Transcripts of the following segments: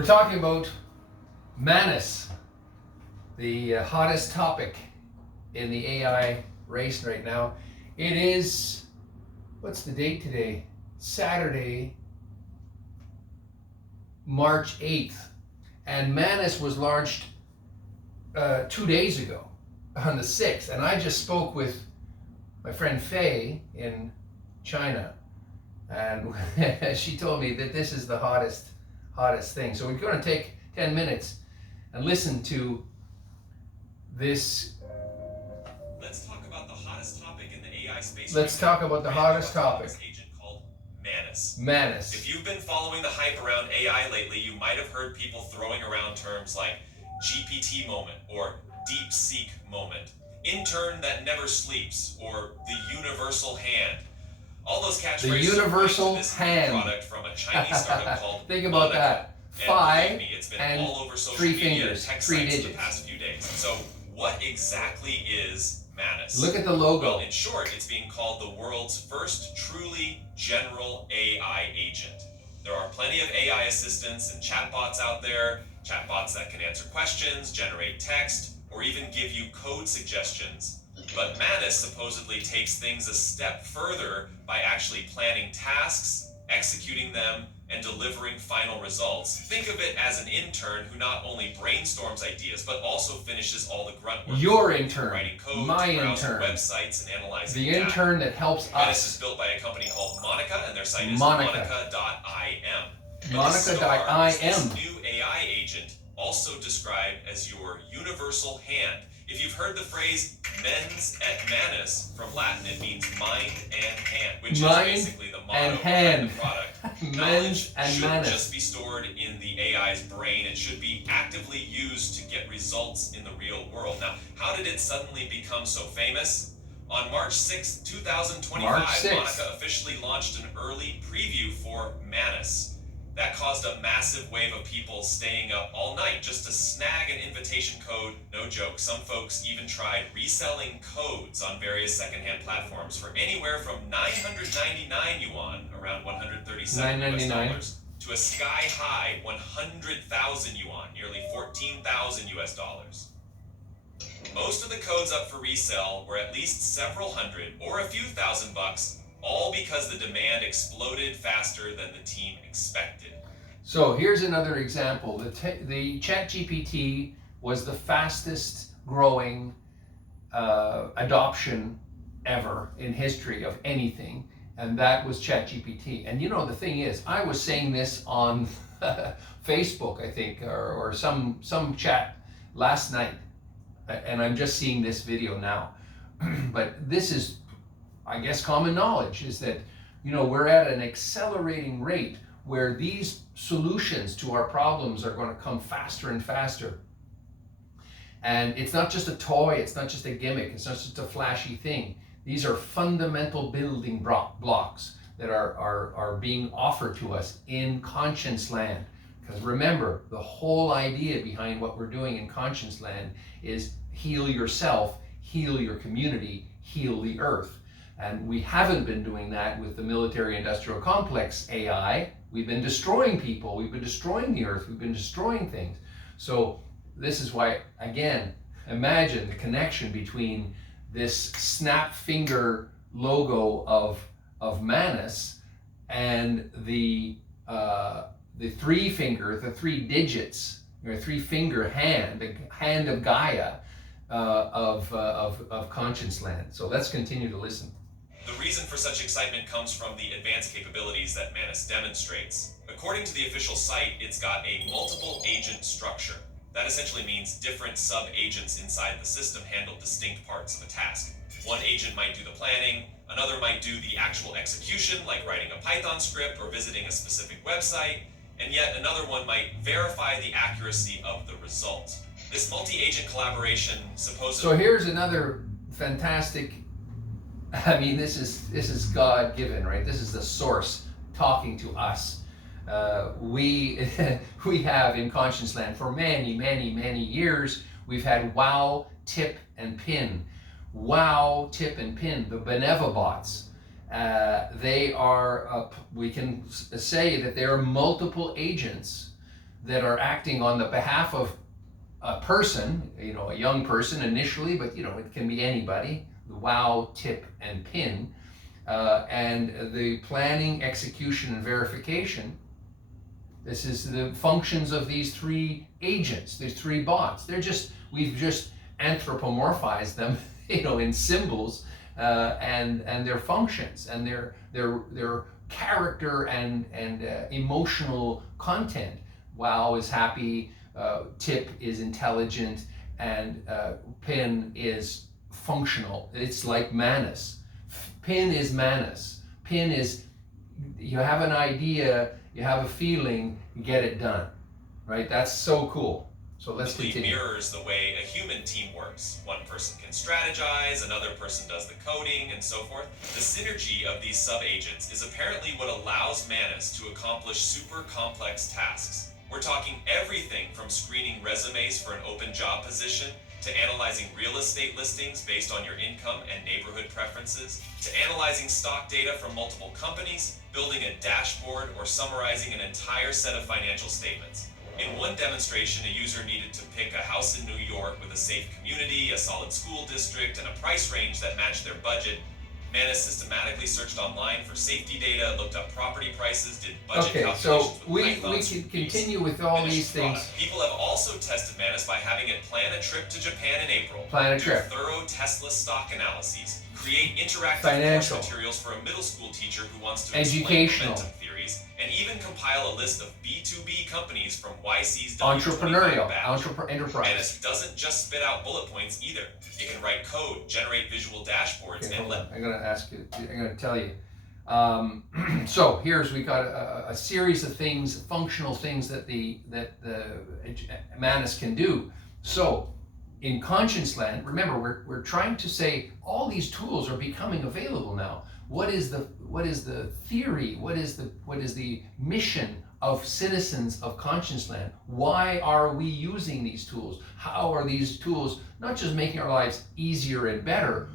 We're talking about MANUS, the hottest topic in the AI race right now. It is, what's the date today? Saturday, March 8th. And MANUS was launched 2 days ago on the 6th. And I just spoke with my friend Faye in China. And she told me that this is the hottest thing. So we're going to take 10 minutes and listen to this. Let's talk about the hottest topic in the AI space. Let's talk about the hottest topic. Agent called MANUS. MANUS. If you've been following the hype around AI lately, you might have heard people throwing around terms like GPT moment or DeepSeek moment, intern that never sleeps, or the universal hand. All those catchphrases. The universal hand. Product from a Chinese startup called Think about that. 5 it's been and all over social 3 media fingers, and tech 3 sites digits. the past few days. So what exactly is MANUS? Look at the logo. Well, in short, it's being called the world's first truly general AI agent. There are plenty of AI assistants and chatbots out there, chatbots that can answer questions, generate text, or even give you code suggestions. But MANUS supposedly takes things a step further by actually planning tasks, executing them, and delivering final results. Think of it as an intern who not only brainstorms ideas, but also finishes all the grunt work. Your intern, writing code, my browsing intern, websites, and analyzing the data. intern that helps MANUS us. is built by a company called Monica, and their site is Monica. Monica.im. Monica.im. This new AI agent, also described as your universal hand. If you've heard the phrase mens et manus from Latin, it means mind and hand, which Mind is basically the motto and behind hand. the product. Mens Knowledge and shouldn't manus. just be stored in the AI's brain. It should be actively used to get results in the real world. Now, how did it suddenly become so famous? On March 6, 2025, March 6th. Monica officially launched an early preview for MANUS. That caused a massive wave of people staying up all night just to snag an invitation code. No joke, some folks even tried reselling codes on various secondhand platforms for anywhere from 999 yuan, around 137 US dollars, to a sky-high 100,000 yuan, nearly 14,000 US dollars. Most of the codes up for resale were at least several hundred or a few thousand bucks, all because the demand exploded faster than the team expected. So here's another example. The ChatGPT was the fastest growing adoption ever in history of anything, and that was ChatGPT. And you know, the thing is, I was saying this on Facebook, I think, or some chat last night, and I'm just seeing this video now. But this is, I guess, common knowledge is that, you know, we're at an accelerating rate where these solutions to our problems are going to come faster and faster. And it's not just a toy, it's not just a gimmick, it's not just a flashy thing. These are fundamental building blocks that are being offered to us in ConscienceLAND. Because remember, the whole idea behind what we're doing in ConscienceLAND is heal yourself, heal your community, heal the earth. And we haven't been doing that with the military-industrial complex AI. We've been destroying people, we've been destroying the earth, we've been destroying things. So this is why, again, imagine the connection between this snap finger logo of MANUS and the 3 finger, the 3 digits, or 3 finger hand, the hand of Gaia of ConscienceLAND. So let's continue to listen. The reason for such excitement comes from the advanced capabilities that MANUS demonstrates. According to the official site, it's got a multiple agent structure. That essentially means different sub-agents inside the system handle distinct parts of a task. One agent might do the planning, another might do the actual execution, like writing a Python script or visiting a specific website, and yet another one might verify the accuracy of the result. This multi-agent collaboration supposedly... So here's another fantastic, I mean, this is God-given, right? This is the source talking to us. We have in ConscienceLAND for many years, we've had WOW, TIP, and PIN. WOW, TIP, and PIN, the Benevobots. They are, we can say that they are multiple agents that are acting on the behalf of a person, you know, a young person initially, but you know, it can be anybody, the wow, tip, and pin, and the planning, execution, and verification. This is the functions of these three agents, these three bots. We've just anthropomorphized them, you know, in symbols, and their functions and their character and emotional content. Wow is happy, tip is intelligent, and pin is functional. It's like MANUS. Pin is MANUS. Pin is, you have an idea, you have a feeling, get it done, right? That's so cool. So let's continue. Mirrors the way a human team works. One person can strategize, another person does the coding, and so forth. The synergy of these sub-agents is apparently what allows MANUS to accomplish super complex tasks. We're talking everything from screening resumes for an open job position, to analyzing real estate listings based on your income and neighborhood preferences, to analyzing stock data from multiple companies, building a dashboard, or summarizing an entire set of financial statements. In one demonstration, a user needed to pick a house in New York with a safe community, a solid school district, and a price range that matched their budget. MANUS systematically searched online for safety data, looked up property prices, did budget calculations with Python. We can continue with all these things. People have also tested MANUS by having it plan a trip to Japan in April, Plan a trip. thorough Tesla stock analyses, create interactive Financial. course materials for a middle school teacher who wants to Educational. explain momentum theories, and even compile a list of B2B companies from YC's Entrepreneurial, W25 enterprise. MANUS doesn't just spit out bullet points either. It can write code, generate visual dashboards, Okay, and hold on. I'm gonna tell you. So we got a series of things, functional things that the MANUS can do. So in ConscienceLAND, remember we're trying to say all these tools are becoming available now. What is the theory? What is the mission of citizens of ConscienceLAND? Why are we using these tools? How are these tools not just making our lives easier and better?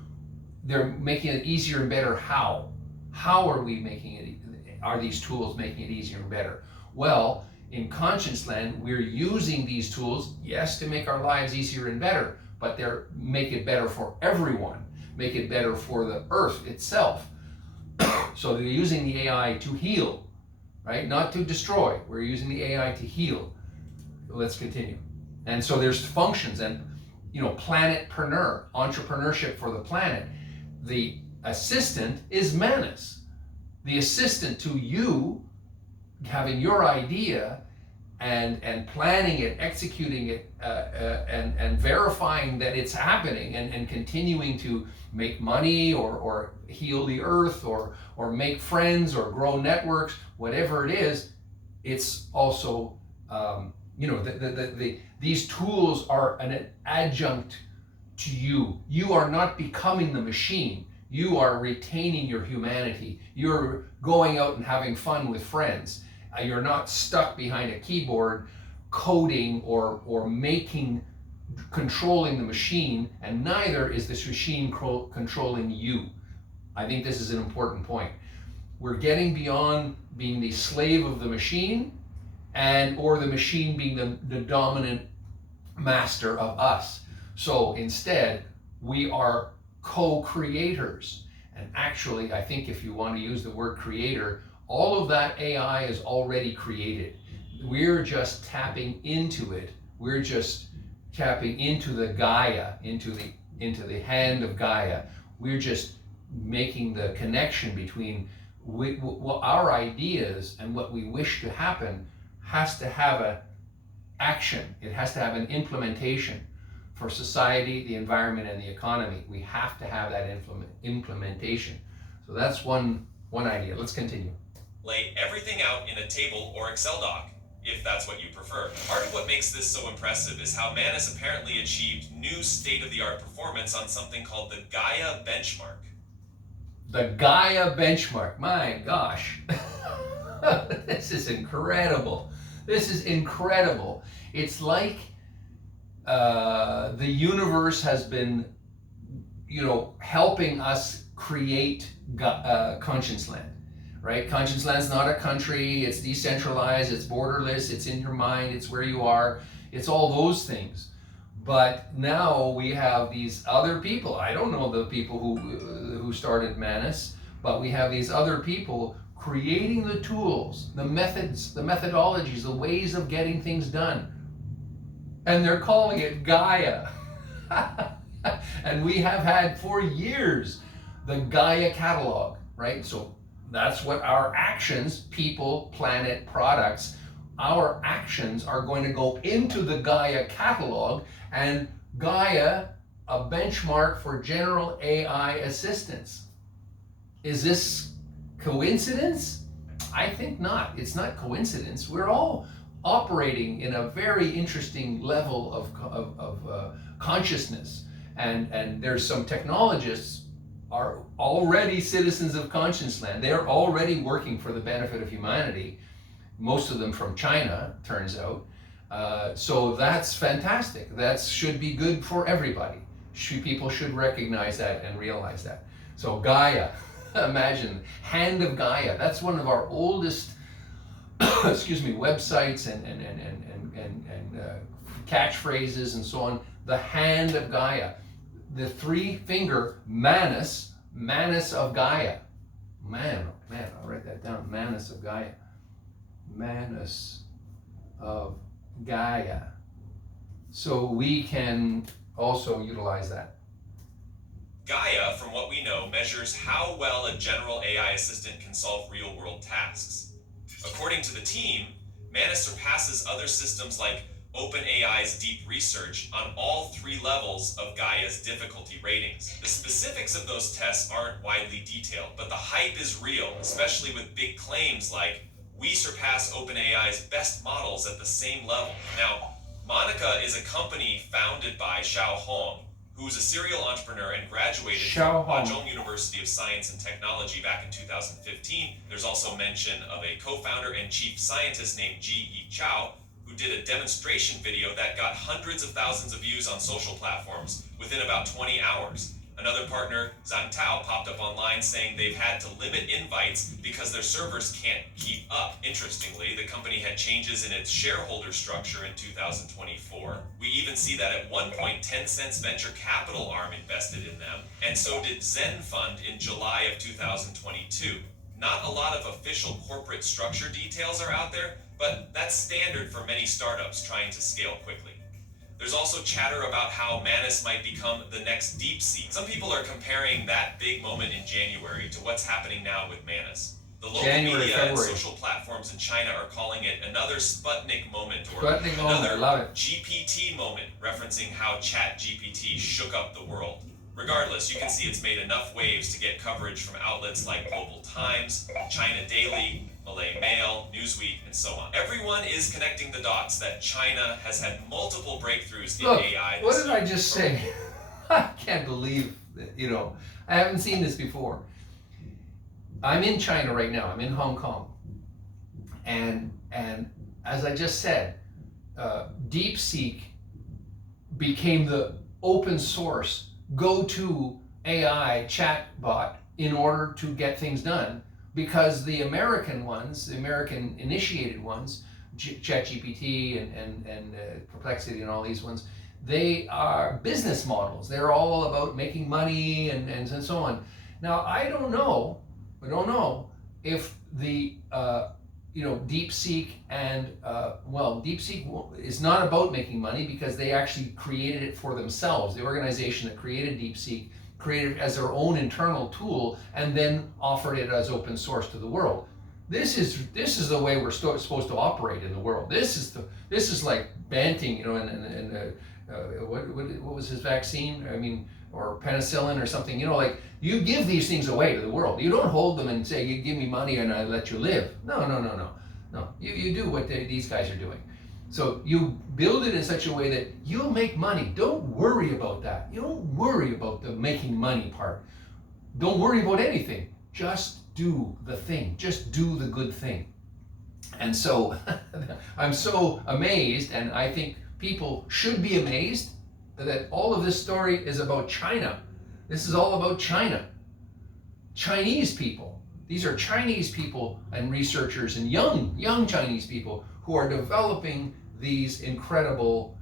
They're making it easier and better. How? How are we making it? Are these tools making it easier and better? Well, in ConscienceLAND, we're using these tools, yes, to make our lives easier and better, but they're make it better for everyone, make it better for the earth itself. So they're using the AI to heal, right? Not to destroy. We're using the AI to heal. Let's continue. And so there's functions and, you know, planetpreneur, entrepreneurship for the planet. The assistant is MANUS. The assistant to you having your idea and planning it, executing it, and verifying that it's happening, and continuing to make money or heal the earth or make friends or grow networks, whatever it is. It's also you know, these tools are an adjunct to you. You are not becoming the machine. You are retaining your humanity. You're going out and having fun with friends. You're not stuck behind a keyboard coding or controlling the machine, and neither is this machine controlling you. I think this is an important point. We're getting beyond being the slave of the machine or the machine being the dominant master of us. So instead, we are co-creators. And actually, I think if you want to use the word creator, all of that AI is already created. We're just tapping into it. We're just tapping into the Gaia, into the hand of Gaia. We're just making the connection between our ideas and what we wish to happen. Has to have an action. It has to have an implementation for society, the environment, and the economy. We have to have that implementation. So that's one idea. Let's continue. Lay everything out in a table or Excel doc, if that's what you prefer. Part of what makes this so impressive is how MANUS apparently achieved new state-of-the-art performance on something called the Gaia benchmark. The Gaia benchmark, my gosh. This is incredible. This is incredible. It's like the universe has been, you know, helping us create ConscienceLAND, right? ConscienceLAND's not a country, it's decentralized, it's borderless, it's in your mind, it's where you are, it's all those things. But now we have these other people. I don't know the people who started MANUS, but we have these other people creating the tools, the methods, the methodologies, the ways of getting things done. And they're calling it Gaia. And we have had for years the Gaia catalog, right? So that's what our actions, people, planet, products, our actions are going to go into the Gaia catalog, and Gaia, a benchmark for general AI assistance. Is this coincidence? I think not. It's not coincidence. We're all operating in a very interesting level of consciousness, and there's some technologists are already citizens of ConscienceLAND. They're already working for the benefit of humanity. Most of them from China, turns out. So that's fantastic. That should be good for everybody. People should recognize that and realize that. So Gaia, imagine, Hand of Gaia. That's one of our oldest, excuse me, websites and catchphrases and so on. The Hand of Gaia. The three-finger Manus, Manus of Gaia. Man, I'll write that down. Manus of Gaia. Manus of Gaia. So we can also utilize that. Gaia, from what we know, measures how well a general AI assistant can solve real-world tasks. According to the team, MANUS surpasses other systems like OpenAI's deep research on all three levels of Gaia's difficulty ratings. The specifics of those tests aren't widely detailed, but the hype is real, especially with big claims like, "We surpass OpenAI's best models at the same level." Now, Monica is a company founded by Xiao Hong, who's a serial entrepreneur and graduated from Huazhong University of Science and Technology back in 2015. There's also mention of a co-founder and chief scientist named Ji Chao, who did a demonstration video that got hundreds of thousands of views on social platforms within about 20 hours. Another partner, Zhang Tao, popped up online saying they've had to limit invites because their servers can't keep up. Interestingly, the company had changes in its shareholder structure in 2024. We even see that at one point, Tencent's venture capital arm invested in them, and so did Zen Fund in July of 2022. Not a lot of official corporate structure details are out there, but that's standard for many startups trying to scale quickly. There's also chatter about how MANUS might become the next DeepSeek. Some people are comparing that big moment in January to what's happening now with MANUS. The local media and social platforms in China are calling it another Sputnik moment, or another GPT moment, referencing how ChatGPT shook up the world. Regardless, you can see it's made enough waves to get coverage from outlets like Global Times, China Daily, Malay Mail, Newsweek, and so on. Everyone is connecting the dots that China has had multiple breakthroughs in AI. What did I just say? I can't believe that, I haven't seen this before. I'm in China right now. I'm in Hong Kong. And as I just said, DeepSeek became the open source go-to AI chatbot in order to get things done, because the American ones, the American initiated ones, ChatGPT and Perplexity and all these ones, they are business models. They're all about making money and so on. Now, I don't know if the DeepSeek and DeepSeek is not about making money, because they actually created it for themselves. The organization that created DeepSeek created it as their own internal tool and then offered it as open source to the world. This is the way we're supposed to operate in the world. This is like Banting, what was his vaccine? I mean, or penicillin or something. Like, you give these things away to the world. You don't hold them and say, "You give me money and I let you live." No. You do what these guys are doing. So you build it in such a way that you'll make money. Don't worry about that. You don't worry about the making money part. Don't worry about anything. Just do the thing. Just do the good thing. And so I'm so amazed, and I think people should be amazed that all of this story is about China. This is all about China. Chinese people These are Chinese people and researchers and young Chinese people who are developing these incredible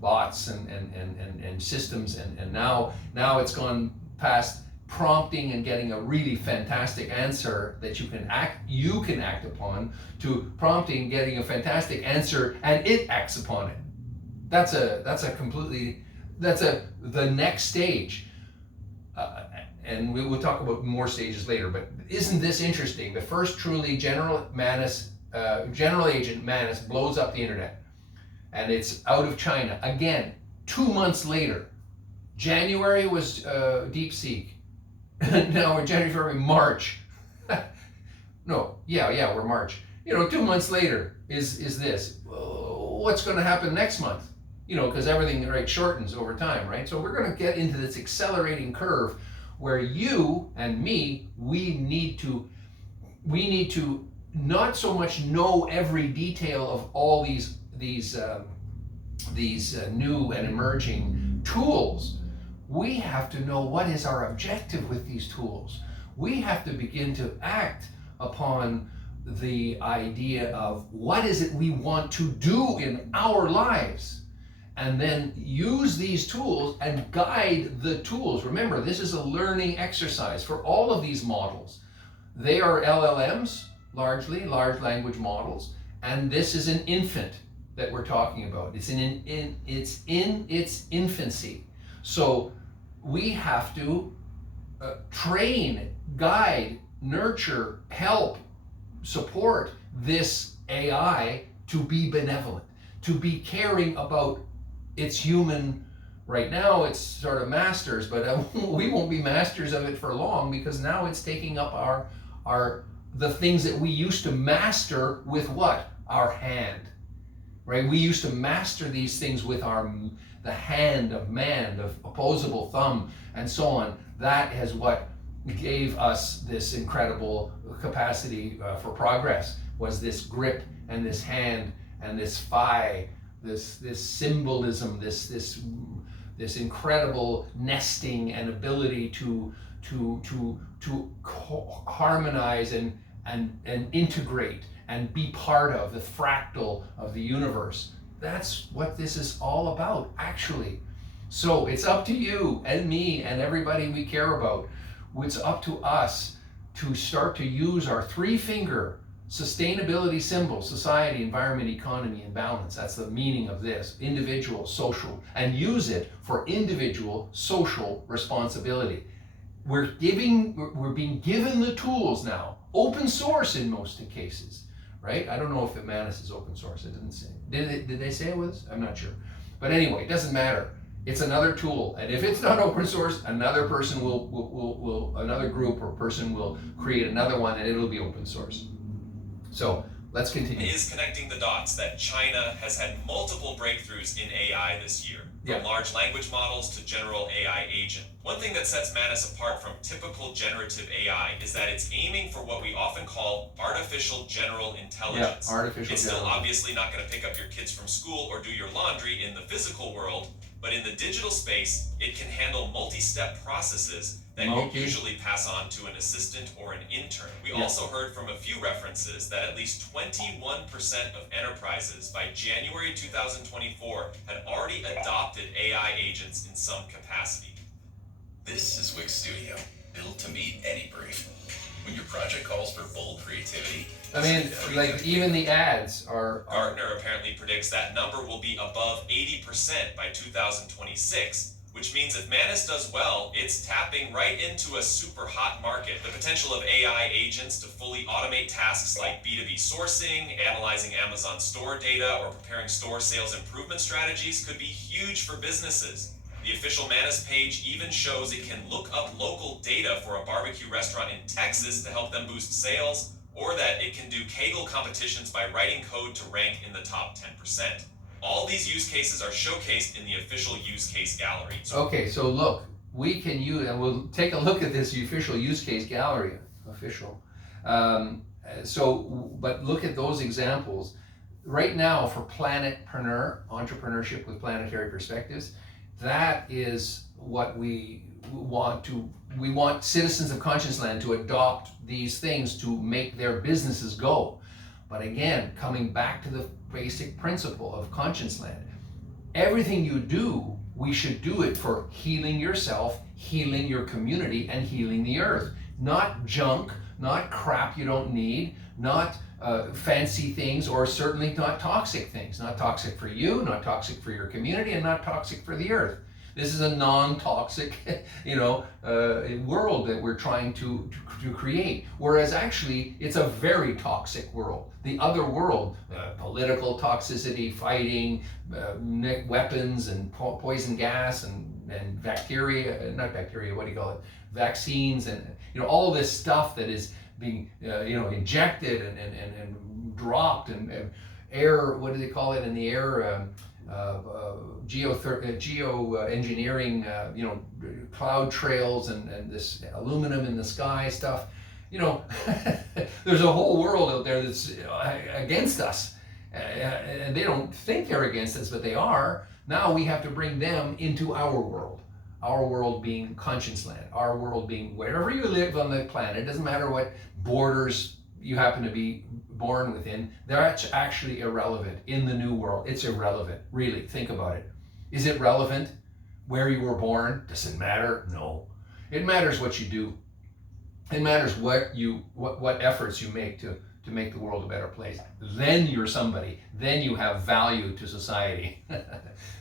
bots and systems, and now it's gone past prompting and getting a really fantastic answer that you can act upon, to prompting and getting a fantastic answer and it acts upon it. That's the next stage. And we will talk about more stages later, but isn't this interesting? The first truly general agent Manus blows up the internet, and it's out of China. Again, 2 months later. January was DeepSeek. Now we're January, February, March. We're March. 2 months later is this. What's going to happen next month? Because everything shortens over time, right? So we're going to get into this accelerating curve where you and me, we need to not so much know every detail of all these new and emerging tools. We have to know what is our objective with these tools. We have to begin to act upon the idea of what is it we want to do in our lives, and then use these tools and guide the tools. Remember, this is a learning exercise for all of these models. They are LLMs, largely, large language models, and this is an infant that we're talking about. It's in its infancy. So we have to train, guide, nurture, help, support this AI to be benevolent, to be caring about its human. Right now it's sort of masters, but we won't be masters of it for long, because now it's taking up the things that we used to master with what? Our hand, right? We used to master these things with the hand of man, the opposable thumb, and so on. That is what gave us this incredible capacity for progress, was this grip and this hand and this thigh, this symbolism, this incredible nesting and ability to harmonize and integrate and be part of the fractal of the universe. That's what this is all about, actually. So it's up to you and me and everybody we care about. It's up to us to start to use our 3-finger sustainability symbol: society, environment, economy, and balance. That's the meaning of this: individual, social, and use it for individual social responsibility. We're being given the tools now, open source in most cases, right? I don't know if Manus is open source. It didn't say. Did they say it was? I'm not sure. But anyway, it doesn't matter. It's another tool, and if it's not open source, another person another group or person will create another one, and it'll be open source. So let's continue. Is connecting the dots that China has had multiple breakthroughs in AI this year, from large language models to general AI agent. One thing that sets Manus apart from typical generative AI is that it's aiming for what we often call artificial general intelligence. It's still obviously not going to pick up your kids from school or do your laundry in the physical world, but in the digital space, it can handle multi-step processes that you usually pass on to an assistant or an intern. We also heard from a few references that at least 21% of enterprises by January 2024 had already adopted AI agents in some capacity. This is Wix Studio, built to meet any brief. When your project calls for bold creativity, I mean, like, even the ads are... Gartner apparently predicts that number will be above 80% by 2026, which means if Manus does well, it's tapping right into a super hot market. The potential of AI agents to fully automate tasks like B2B sourcing, analyzing Amazon store data, or preparing store sales improvement strategies could be huge for businesses. The official Manus page even shows it can look up local data for a barbecue restaurant in Texas to help them boost sales, or that it can do Kaggle competitions by writing code to rank in the top 10%. All these use cases are showcased in the official use case gallery. Okay, so look, we can use, and we'll take a look at this official use case gallery, but look at those examples. Right now for Planetpreneur, entrepreneurship with planetary perspectives, that is what we we want citizens of ConscienceLAND to adopt these things to make their businesses go. But again, coming back to the basic principle of ConscienceLAND, everything you do, we should do it for healing yourself, healing your community, and healing the earth. Not junk, not crap you don't need, not fancy things, or certainly not toxic things. Not toxic for you, not toxic for your community, and not toxic for the earth. This is a non-toxic, world that we're trying to create. Whereas actually, it's a very toxic world. The other world, political toxicity, fighting, weapons, and poison gas, and bacteria, not bacteria, what do you call it? Vaccines, and all this stuff that is being injected and dropped, and air, what do they call it in the air? Geoengineering, cloud trails, and this aluminum in the sky stuff. There's a whole world out there that's against us, and they don't think they're against us, but they are. Now we have to bring them into our world being ConscienceLAND, our world being wherever you live on the planet. It doesn't matter what borders you happen to be born within, that's actually irrelevant in the new world. It's irrelevant, really. Think about it. Is it relevant where you were born? Does it matter? No. It matters what you do. It matters what efforts you make to make the world a better place. Then you're somebody. Then you have value to society.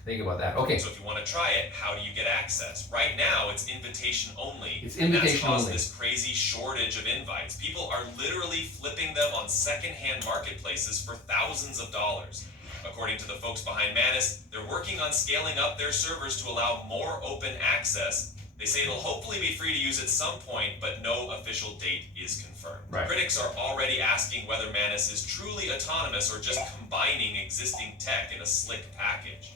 Think about that. Okay. So if you want to try it, how do you get access? Right now, it's invitation only. It's invitation only. That's caused only. this crazy shortage of invites. People are literally flipping them on secondhand marketplaces for thousands of dollars. According to the folks behind MANUS, they're working on scaling up their servers to allow more open access. They say it'll hopefully be free to use at some point, but no official date is confirmed. Right. Critics are already asking whether MANUS is truly autonomous or just combining existing tech in a slick package.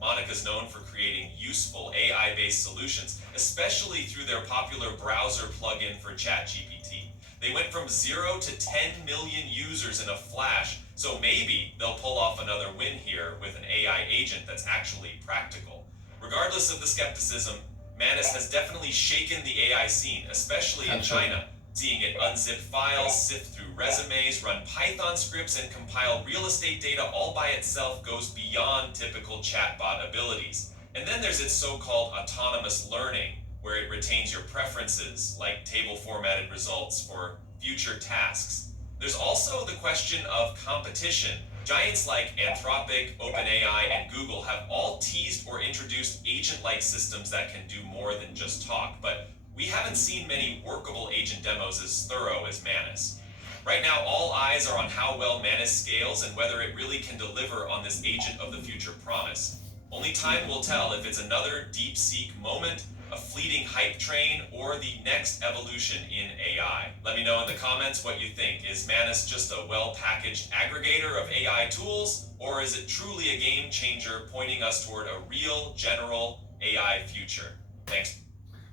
Monica's known for creating useful AI-based solutions, especially through their popular browser plugin for ChatGPT. They went from 0 to 10 million users in a flash, so maybe they'll pull off another win here with an AI agent that's actually practical. Regardless of the skepticism, MANUS has definitely shaken the AI scene, especially in China, seeing it unzip files, sift through resumes, run Python scripts, and compile real estate data all by itself goes beyond typical chatbot abilities. And then there's its so-called autonomous learning, where it retains your preferences, like table-formatted results for future tasks. There's also the question of competition. Giants like Anthropic, OpenAI, and Google have all teased or introduced agent-like systems that can do more than just talk, but we haven't seen many workable agent demos as thorough as MANUS. Right now, all eyes are on how well MANUS scales and whether it really can deliver on this agent of the future promise. Only time will tell if it's another DeepSeek moment, a fleeting hype train, or the next evolution in AI. Let me know in the comments what you think. Is MANUS just a well-packaged aggregator of AI tools, or is it truly a game changer pointing us toward a real, general AI future? Thanks.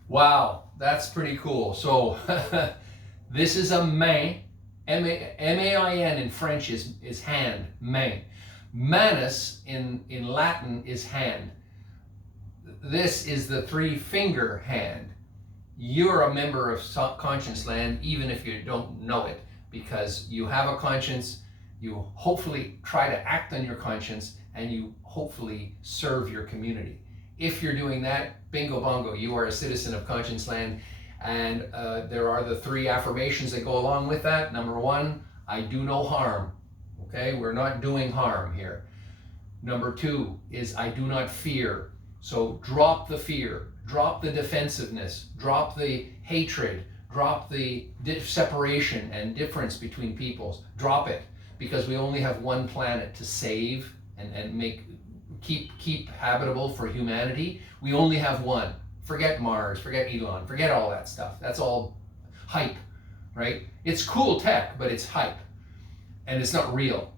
Wow, that's pretty cool. So this is a main, M-A-I-N in French is hand, main. Manus in Latin is hand. This is the three-finger hand. You're a member of ConscienceLAND, even if you don't know it, because you have a conscience, you hopefully try to act on your conscience, and you hopefully serve your community. If you're doing that, bingo bongo, you are a citizen of ConscienceLAND. And there are the three affirmations that go along with that. Number one, I do no harm. Okay, we're not doing harm here. Number two is I do not fear. So drop the fear, drop the defensiveness, drop the hatred, drop the separation and difference between peoples. Drop it, because we only have one planet to save and keep habitable for humanity. We only have one. Forget Mars, forget Elon, forget all that stuff. That's all hype, right? It's cool tech, but it's hype, and it's not real.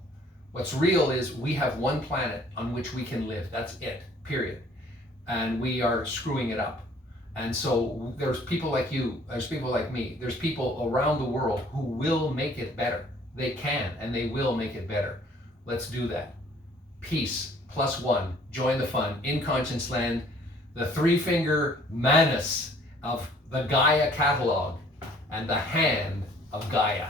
What's real is we have one planet on which we can live. That's it, period. And we are screwing it up. And so there's people like you, there's people like me, there's people around the world who will make it better. They can, and they will make it better. Let's do that. Peace, +1, join the fun in ConscienceLAND. The three-finger MANUS of the Gaia catalog and the hand of Gaia.